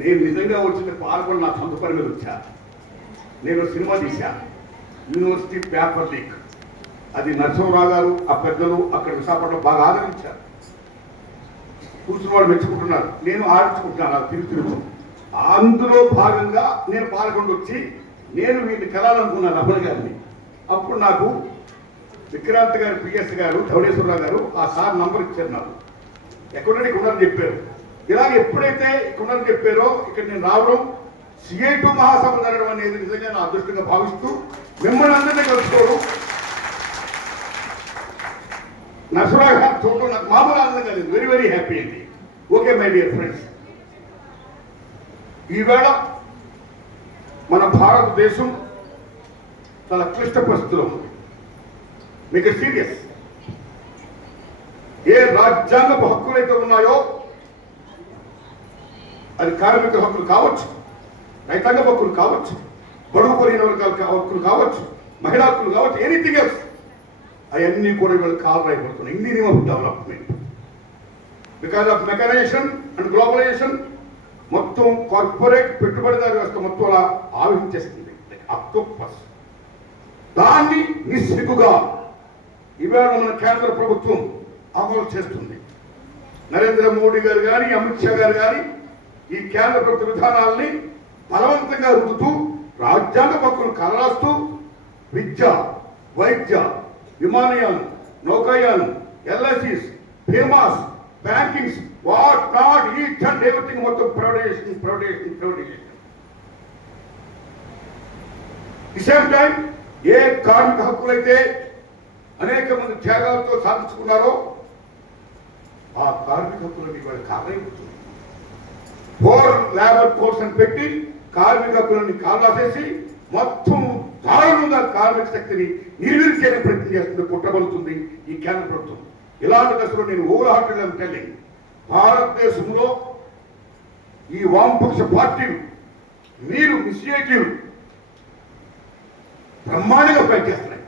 నేను నిజంగా వచ్చిన పాల్గొని నా సొంత పని మీద వచ్చా. నేను సినిమా తీశా. University paper leak. అది నరసింహరావు గారు ఆ పెద్దలు అక్కడ విశాఖపట్నం బాగా ఆదరించారు. కూర్చున్న వాళ్ళు మెచ్చుకుంటున్నారు. నేను ఆడించుకుంటున్నాను అది తిరుగు తిరుగు. అందులో భాగంగా నేను పాల్గొండి వచ్చి నేను వీటిని కలాలనుకున్నాను అప్పటి గారిని. అప్పుడు నాకు విక్రాంత్ గారు పిఎస్ గారు ధవళేశ్వరరావు గారు ఆ సార్ నంబర్ ఇచ్చారు నాకు. ఎక్కడుంటే ఇక్కడ ఉన్నారని చెప్పారు. ఇలా ఎప్పుడైతే ఇక్కడ చెప్పారో ఇక్కడ నేను రావడం సిఐటు మహాసభ జరగడం అనేది నిజంగా నా అదృష్టంగా భావిస్తూ మిమ్మల్ని అందరినీ కలుసుకోవడం నరసరావు గారు చూడడం నాకు మామూలు ఆనందం కలిగింది వెరీ వెరీ హ్యాపీ అండి. ఓకే మై డియర్ ఫ్రెండ్స్ ఈవేళ మన భారతదేశం చాలా క్లిష్ట పరిస్థితిలో ఉంది. మీకు సీరియస్ ఏ రాజ్యాంగపు హక్కులు అయితే ఉన్నాయో అది కార్మిక హక్కులు కావచ్చు రైతాంగ హక్కులు కావచ్చు బడుగు పొరిగిన వర్గాల హక్కులు కావచ్చు మహిళా హక్కులు కావచ్చు ఎనీథింగ్ ఎల్స్ అవన్నీ కూడా వీళ్ళు కాలరైపోతున్నాయి Indian of development because of mechanisation and globalisation మొత్తం కార్పొరేట్ పెట్టుబడిదారు వ్యవస్థ మొత్తం అలా ఆవిహించేస్తుంది అక్టోపస్ దాన్ని నిస్సిగ్గుగా ఇవాళ మన కేంద్ర ప్రభుత్వం అమలు చేస్తుంది. నరేంద్ర మోడీ గారు కానీ అమిత్ షా గారు కానీ ఈ కేంద్ర ప్రభుత్వ విధానాల్ని బలవంతంగా రుద్దుతూ రాజ్యాంగ హక్కులు కలరాస్తూ విద్య వైద్య విమానయానం నౌకాయానం LICs famous bankings what not each and everything మొత్తం privatisation privatisation privatisation. The same time ఏ కార్మిక హక్కులైతే అనేక మంది త్యాగాలతో సాధించుకున్నారో ఆ కార్మిక హక్కులని వాళ్ళు కారైపోతుంది ఫోర్ లేబర్ కోర్స్ అని పెట్టి కార్మిక హక్కులని కాలాసేసి మొత్తం దారుణంగా కార్మిక శక్తిని నిర్వీర్చే ప్రయత్నం చేస్తుంది కుట్రబడుతుంది ఈ కేంద్ర ప్రభుత్వం. ఇలాంటి దశలో నేను ఊహాటంగా తల్లి భారతదేశంలో ఈ వామపక్ష పార్టీలు మీరు ఇనిషియేటివ్ బ్రహ్మాండంగా పనిచేస్తున్నాయి. చేస్తున్నాయి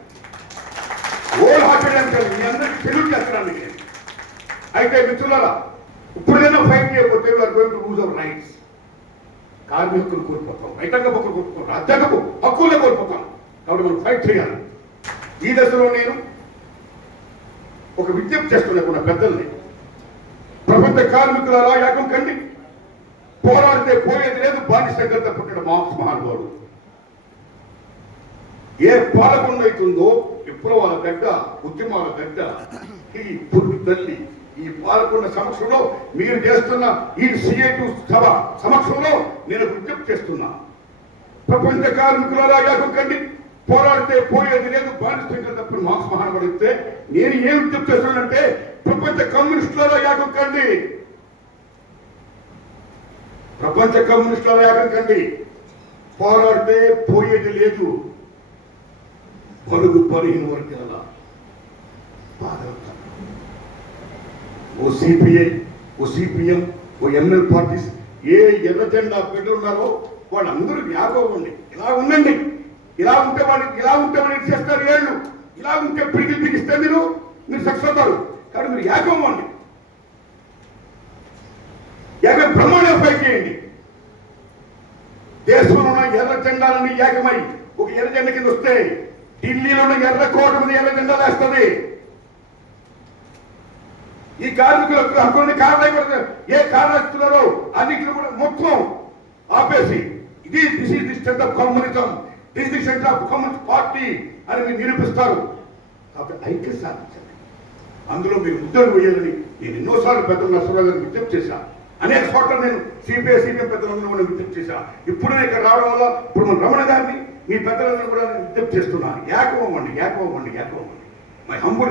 ఓల్ హార్టెడ్ అంటే మీ అందరికి తెలుగు చేస్తున్నాను అయితే మిత్రులారా ఇప్పుడైనా ఫైట్ చేయకపోతే going to lose our rights కార్మికులు కోల్పోతాం రైతాంగ హక్కులు కోల్పోతాం రాజ్యాంగపు హక్కులే కోల్పోతాం. కాబట్టి మనం ఫైట్ చేయాలి. ఈ దశలో నేను ఒక విజ్ఞప్తి చేస్తున్నా కొన్ని పెద్దల్ని. ప్రపంచ కార్మికుల యాగం కండి. పోరాడితే పోయేది లేదు బానిస బానిసంగా పుట్టిన మాంస మహానుభావుడు. ఏ పాలకుండా అవుతుందో విప్లవాల గడ్డ ఉద్యమాల గడ్డ ఈ పురుగు తల్లి ఈ పాల్గొన్న సమక్షంలో మీరు చేస్తున్న ఈ సిఐటు సభ సమక్షంలో నేను విజ్ఞప్తి చేస్తున్నా. ప్రపంచ కార్మికుల యాగం పోరాడితే పోయేది లేదు. బానిసంగా తప్ప మాంస మహానబడితే నేను ఏం విజ్ఞప్తి చేస్తున్నానంటే ప్రపంచ కమ్యూనిస్టుల యాగం ప్రపంచ కమ్యూనిస్టుల యాగం కండి పోరాడితే పోయేది లేదు. పొరుగు పొరిగిన వర్గాల బాధపడతారు ఓ సిపిఐ ఓ సిపిఎం ఓ ఎంఎల్ పార్టీస్ ఏ ఎర్ర జెండా వాళ్ళందరూ ఉన్నారో వాళ్ళందరూ ఇలా ఉండండి. ఇలా ఉంటే వాళ్ళకి ఇలా ఉంటే వాళ్ళు చేస్తారు? ఏళ్ళు. ఇలా ఉంటే పిడికి పిగిస్తే మీరు మీరు సక్సెస్ అవుతారు. కానీ మీరు ఏకం అవ్వండి. యాగం బ్రహ్మాండంగా ఫైట్ చేయండి. దేశంలో ఉన్న ఎర్ర జెండాలన్నీ ఏకమై ఒక ఎర్ర జెండా కింద వస్తే ఢిల్లీలో ఉన్న ఎర్ర కోట మీద ఎర్ర జెండా వేస్తుంది. ఈ కార్మికులకు హక్కులని కారణం ఏ కారణస్తున్నారో అన్నింటిని కూడా మొత్తం ఆపేసి ఇది this is the strength of communism this the strength of communist party అని మీరు నిరూపిస్తారు. కాబట్టి ఐక్య సాధించండి అందులో మీరు ముద్దలు వేయాలని నేను ఎన్నోసార్లు పెద్ద నరసరావు విజ్ఞప్తి చేశాను అనేక చోట్ల నేను సిపిఐ సిపిఎం పెద్దలందరూ కూడా విజ్ఞప్తి చేశాను ఇప్పుడు నేను ఇక్కడ రావడం వల్ల ఇప్పుడు మన రమణ గారిని మీ పెద్దలందరూ కూడా నేను విజ్ఞప్తి చేస్తున్నాను. ఏకవ్వండి ఏకవ్వండి ఏకవ్వండి మై హంబుల్